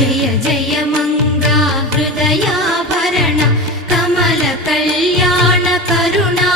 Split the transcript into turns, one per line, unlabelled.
जय जय मङ्गा हृदयाभरण कमलकल्याणकरुणा